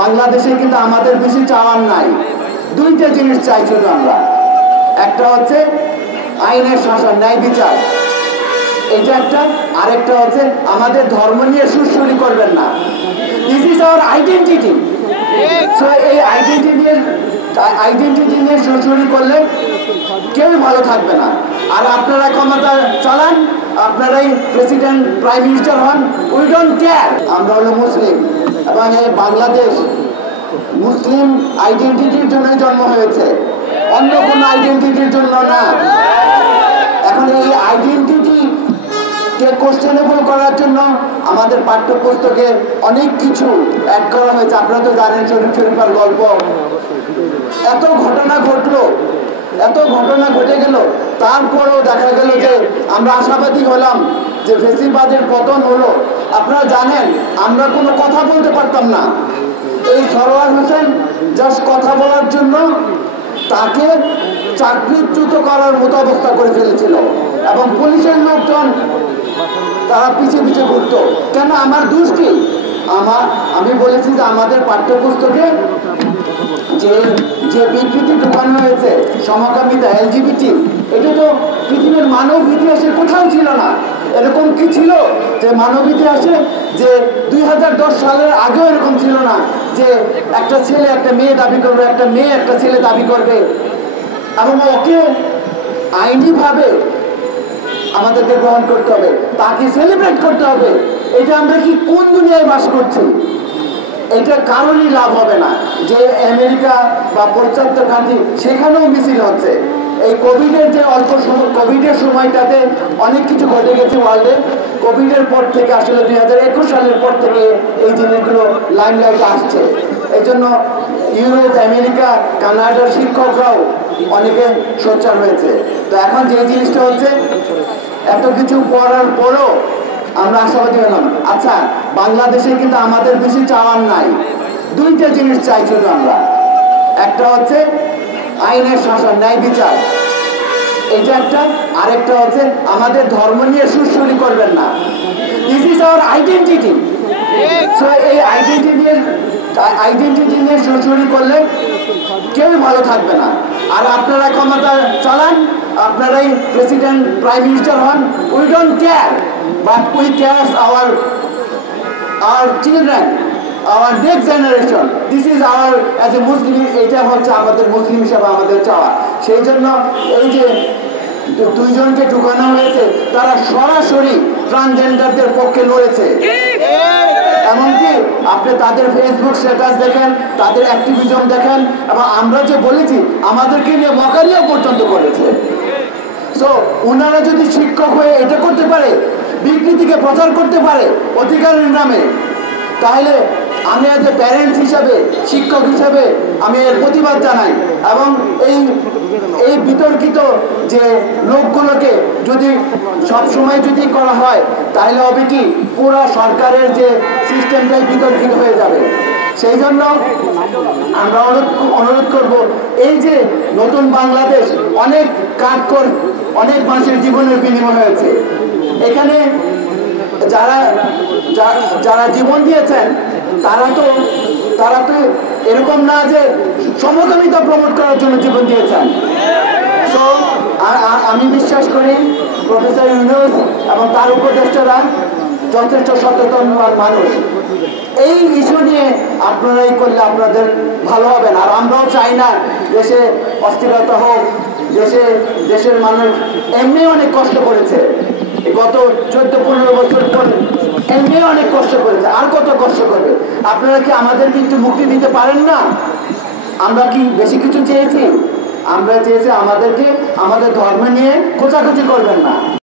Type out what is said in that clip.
বাংলাদেশে কিন্তু আমাদের বেশি চাওয়ার নাই, দুইটা জিনিস চাই শুধু আমরা। একটা হচ্ছে আইনের শাসন, ন্যায় বিচার, এটা একটা। আরেকটা হচ্ছে আমাদের ধর্ম নিয়ে সুরসুরি করবেন না। This is our identity. So এই আইডেন্টিটি নিয়ে সুরসুরি করলে কেউ ভালো থাকবে না। আর আপনারা ক্ষমতা চালান, আপনারাই প্রেসিডেন্ট, প্রাইম মিনিস্টার হন, উই ডোন্ট কেয়ার। আমরা হলো মুসলিম এবং এই বাংলাদেশ মুসলিম আইডেন্টিটির জন্যই জন্ম হয়েছে, অন্য কোনো আইডেন্টিটির জন্য না। এখন এই আইডেন্টিটিকে কোশ্চেনেবল করার জন্য আমাদের পাঠ্যপুস্তকে অনেক কিছু অ্যাড করা হয়েছে। আপনারা তো জানেন শরীফ শরীফার গল্প, এত ঘটনা ঘটলো, এত ঘটনা ঘটে গেল, তারপরেও দেখা গেল যে আমরা আশাবাদী হলাম যে ফেসিবাদের পতন হলো। আপনারা জানেন আমরা কোনো কথা বলতে পারতাম না। এই সরওয়ার হোসেন জাস্ট কথা বলার জন্য তাকে চাকরিচ্যুত করার মতো অবস্থা করে ফেলেছিল এবং পুলিশের লোকজন তারা পিছিয়ে পিছিয়ে ঘুরত। কেন? আমার দোষ কি? আমি বলেছি যে আমাদের পাঠ্যপুস্তকে যে বিকৃতি ঢুকানো হয়েছে, সমকামিতা, এলজিবিটি, এটা তো পৃথিবীর মানব ইতিহাসে কোথাও ছিল না। এরকম কি ছিল যে মানব ইতিহাসে যে 2010 সালের আগেও এরকম ছিল না যে একটা ছেলে একটা মেয়ে দাবি করবে, একটা মেয়ে একটা ছেলে দাবি করবে এবং ওকে আইনিভাবে আমাদেরকে গ্রহণ করতে হবে, তাকে সেলিব্রেট করতে হবে। এটা আমরা কি কোন দুনিয়ায় বাস করছি? এটা কারোরই লাভ হবে না। যে আমেরিকা বা পশ্চাত্য কান্ট্রি, সেখানেও মিছিল হচ্ছে। এই কোভিডের যে অল্প সময়, কোভিডের সময়টাতে অনেক কিছু ঘটে গেছে ওয়ার্ল্ডে। কোভিডের পর থেকে আসলে 2021 সালের পর থেকে এই জিনিসগুলো লাইমলাইটে আসছে। এই জন্য ইউরোপ, আমেরিকা, কানাডার শিক্ষকরাও অনেকে সোচ্চার হয়েছে। তো এখন যে জিনিসটা হচ্ছে, এত কিছু পড়ার পরও আমরা আশাবাদী হলাম। আচ্ছা, বাংলাদেশে কিন্তু আমাদের বেশি চাওয়ার নাই, দুইটা জিনিস চাই শুধু আমরা। একটা হচ্ছে আইনের শাসন, ন্যায় বিচার, এটা একটা। আরেকটা হচ্ছে আমাদের ধর্ম নিয়ে সুরসুরি করবেন না। This is our identity. So এই আইডেন্টিটি নিয়ে সুরসুরি করলে কেউ ভালো থাকবে না। আর আপনারা ক্ষমতা চালান, আপনারাই প্রেসিডেন্ট, প্রাইম মিনিস্টার হন, we don't care, but we cares our children, our next generation. This is our, as a Muslim, এটা হচ্ছে আমাদের মুসলিম হিসাবে আমাদের চাওয়া। সেই জন্য এই যে দুইজনকে ঢুকানো হয়েছে, তারা সরাসরি ট্রান্সজেন্ডারদের পক্ষে লড়েছে। এমনকি আপনি তাদের ফেসবুক স্ট্যাটাস দেখেন, তাদের অ্যাক্টিভিজম দেখেন, এবং আমরা যে বলেছি আমাদেরকে নিয়ে মকারিও পর্যন্ত করেছে। সো ওনারা যদি শিক্ষক হয়ে এটা করতে পারে, বিকৃতিকে প্রচার করতে পারে অধিকারের নামে, তাহলে আমি এজ এ প্যারেন্টস হিসাবে, শিক্ষক হিসাবে আমি এর প্রতিবাদ জানাই। এবং এই বিতর্কিত যে লোকগুলোকে যদি সবসময় যদি করা হয়, তাহলে হবে কি, পুরো সরকারের যে সিস্টেমটাই বিতর্কিত হয়ে যাবে। সেই জন্য আমরা অনুরোধ করব, এই যে নতুন বাংলাদেশ, অনেক অনেক মানুষের জীবনের বিনিময় হয়েছে। এখানে যারা জীবন দিয়েছেন তারা তো এরকম না যে সমকামিতা প্রমোট করার জন্য জীবন দিয়েছেন। সো আমি বিশ্বাস করি প্রফেসর ইউনূস এবং তার উপদেষ্টারা যথেষ্ট সচেতন মানুষ। এই ইস্যু নিয়ে আপনারাই করলে আপনাদের ভালো হবেন। আর আমরাও চাই না দেশে অস্থিরতা হোক। দেশের মানুষ এমনি অনেক কষ্ট করেছে, গত 14-15 বছর পরে এমনি অনেক কষ্ট করেছে, আর কত কষ্ট করবে। আপনারা কি আমাদেরকে একটু মুক্তি দিতে পারেন না? আমরা কি বেশি কিছু চেয়েছি? আমরা চেয়েছি আমাদেরকে আমাদের ধর্ম নিয়ে খোঁচাখুচি করবেন না।